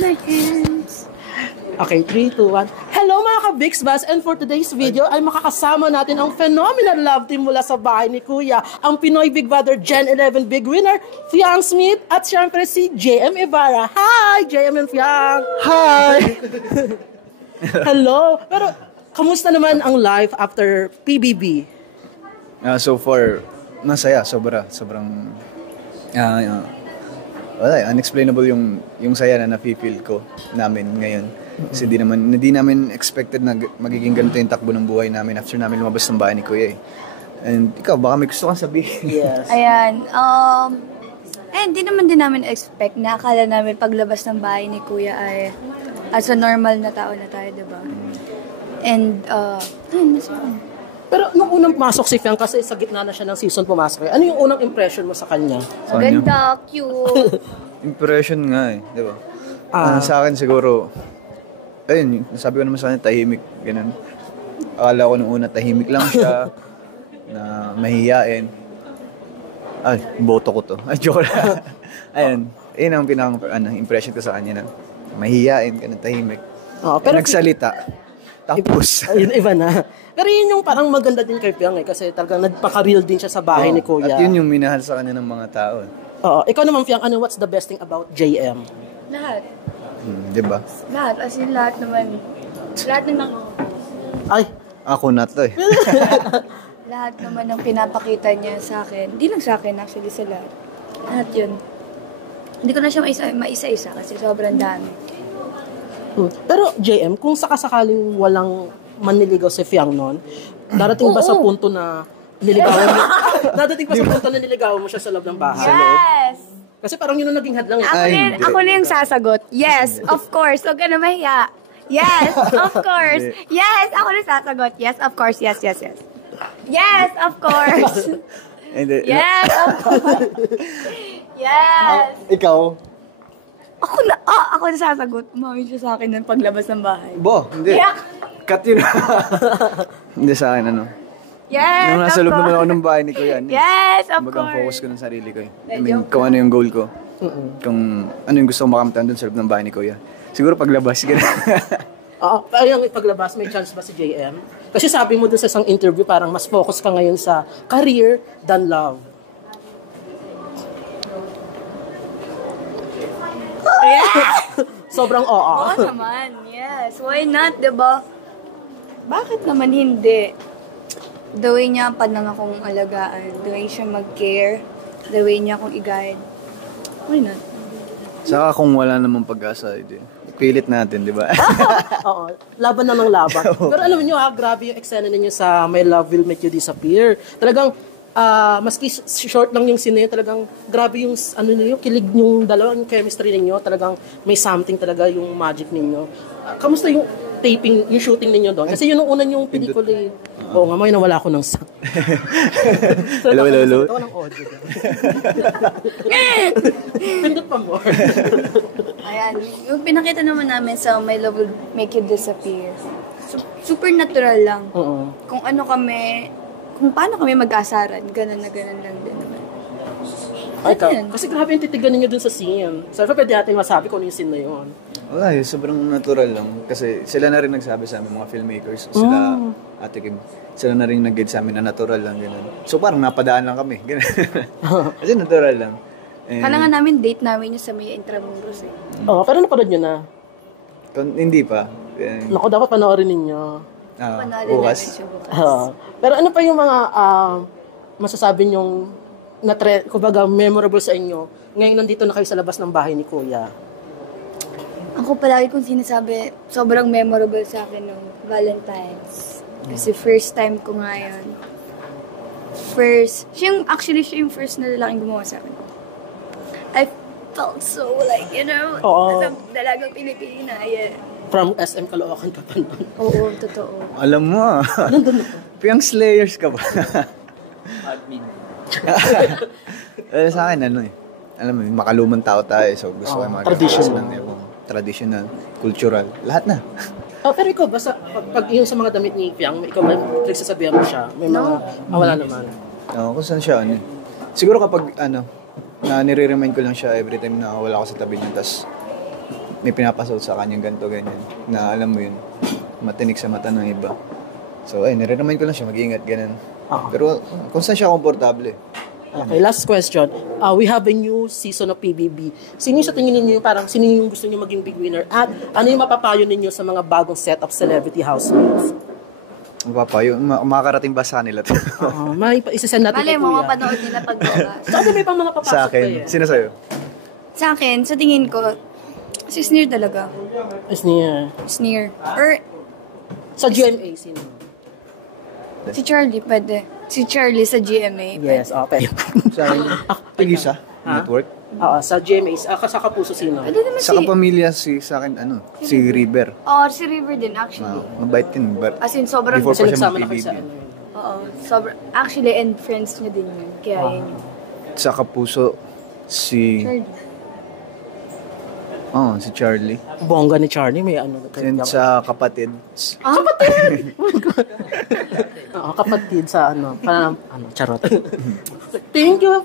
my hands. Okay, 3, 2, 1. Hello mga ka-Bixbas, and for today's video ay makakasama natin ang phenomenal love team mula sa bahay ni Kuya, ang Pinoy Big Brother Gen 11 Big Winner, Fiang Smith, at syempre si JM Ibarra. Hi, JM and Fiang! Hi! Hello! Pero, kamusta naman ang life after PBB? So far, masaya. Sobrang unexplainable yung saya na nafe-feel ko namin ngayon. Kasi hindi namin expected na magiging ganito yung takbo ng buhay namin after namin lumabas ng bahay ni Kuya eh. And ikaw, baka may gusto kang sabihin. Yes. Ayan, hindi naman din namin expect na akala namin paglabas ng bahay ni Kuya ay as a normal na tao na tayo, diba? And, nasaan? Pero nung unang pumasok si Fiang, kasi sa gitna na siya ng season pumasok, ano yung unang impression mo sa kanya? Maganda, cute. Impression nga eh, di ba? Sa akin siguro, ayun, sabi ko naman sa kanya, tahimik, ganun. Akala ko nung una, tahimik lang siya, na mahihiyain. Ay, boto ko to. Ay, joke lang. Ayun, yun ang impression ko sa kanya na mahihiyain, ganun, tahimik. Pero nagsalita. Tapos. Ayun, iba na. Pero yun yung parang maganda din kay Fiang eh, kasi talagang nagpaka-real din siya sa bahay ni Kuya. At yun yung minahal sa kanya ng mga tao. Oo. Ikaw naman, Fiang, what's the best thing about JM? Lahat. Di ba? Lahat. As in, lahat naman. Lahat naman. Ay. Ako na to eh. Lahat naman ng pinapakita niya sa akin. Hindi lang sa akin, actually sa lahat. Lahat yun. Hindi ko na siya maisa-isa kasi sobrang dami. Pero JM, kung sakasakaling walang manliligaw si Fiang noon, darating ba sa punto na niligawan mo? Darating ba sa punto na niligawan mo siya sa loob ng bahay? Yes! Kasi parang yun ang naging hadlang eh. Ako na yung sasagot. Yes, of course. Huwag ka na mahiya. Yes, of course. Yes, ako na sasagot. Yes, of course. Yes. Yes, of course. Yes, of course. Yes. Ikaw? Ako na sasagot. Umawin siya sa akin ng paglabas ng bahay. Hindi. Cut yun. Hindi sa akin, Yes, nung nasa loob naman ako ng bahay ni Kuya. Yes, of Bagang course. focus ko ng sarili ko eh. I mean, kung ano yung goal ko. Kung ano yung gusto kong makamtan doon sa loob ng bahay ni Kuya. Siguro paglabas, gano'n. Parang paglabas, may chance ba si JM? Kasi sabi mo dun sa isang interview, parang mas focus ka ngayon sa career than love. Yeah! Sobrang oo. Oo naman, yes. Why not, diba? Bakit naman hindi? The way niya padang akong alagaan, the way siya mag-care, the way niya akong i-guide. Why not? Saka kung wala namang pag-asa, pilit natin, di ba? Oo, laban na ng laban. Pero alam niyo grabe yung eksena ninyo sa My Love Will Make You Disappear. Talagang, maski short lang yung scene niyo, talagang grabe yung, yung kilig yung dalawa, yung chemistry ninyo, talagang may something talaga yung magic ninyo. Kamusta yung taping, yung shooting ninyo doon? Kasi yun ang unang yung pelikula eh. Oo nga, may nawala ko ng sound. Hello. Ito ng audio. Pindot pa more. Ayan, yung pinakita naman namin sa My Love Will Make You Disappear. Super natural lang. Kung ano kami, kung paano kami mag-asaran, ganun na ganun lang din naman. Kasi grabe yung titigan ninyo dun sa scene. So, pwede natin masabi kung ano yung scene na yun. Wala sobrang natural lang. Kasi sila na rin nagsabi sa amin, mga filmmakers. Sila, Ate Kim, sila na rin nag-guide sa amin na natural lang, gano'n. So parang napadaan lang kami, gano'n. Kasi natural lang. Kala nga namin, date namin yung sa may Intramuros eh. Pero napanood nyo na? Hindi pa. Naku, dapat panoorin ninyo. Bukas. Pero ano pa yung mga masasabi nyong kumbaga memorable sa inyo ngayon nandito na kayo sa labas ng bahay ni Kuya? Ako palagi kong sinasabi, sobrang memorable sa akin nung Valentine's. Kasi first time ko nga yun. Siya yung first na lalaking gumawa sa akin. I felt so like, as a dalagang Pilipina, yeah. From SM Caloocan ka pa nun. Oo, totoo. Alam mo Nandun ako. Piyang Slayers ka ba? Admin. Sa akin, alam mo, makalumang tao tayo. So gusto ko yung mga traditional, cultural, lahat na. Pero ikaw, basta pag yung sa mga damit ni Fiang, ikaw ba nagsasabihan mo siya? May mga, wala naman. Kung saan siya, Siguro kapag, na nire-remind ko lang siya every time na wala ako sa tabi niya. Tapos, may pinapasok sa kanyang ganito, ganyan. Na alam mo yun, matinik sa mata ng iba. So, nire-remind ko lang siya, mag-ingat, ganun. Pero kung saan siya komportable. Okay, last question. We have a new season of PBB. Sino yung sa tingin ninyo, parang sino yung gusto niyo maging big winner? At ano yung mapapayo ninyo sa mga bagong set of celebrity housemates? Papayo, makakarating ba sa nila? May isa-send natin Malay kay mo, Kuya. mapanood nila pagbukas. Saka may pang mga papasok Sa akin. kayo. Sino sa'yo? Sa akin, sa tingin ko, si Sneer talaga. Is niya. Sneer. Or Sa GMA, sino? si Charlie, pwede. Si Charlie sa GMA. Yes, okay. Sa akin, Tigisa, network. Sa GMA, sa Kapuso, sino? Pwede naman Sa si... kapamilya, sa akin, si River. Si River din, actually. Mabait din. But As in, sobrang... before Kasi pa siya nagsama na kayo sa mag-PBB. ano yun. Oo. Actually, and friends niya din yun. Kaya yun yun. Sa Kapuso, si Charlie. Bongga ni Charlie, may ano. Then sa kapatid, Kapatid sa ano, parang, charot. Thank you.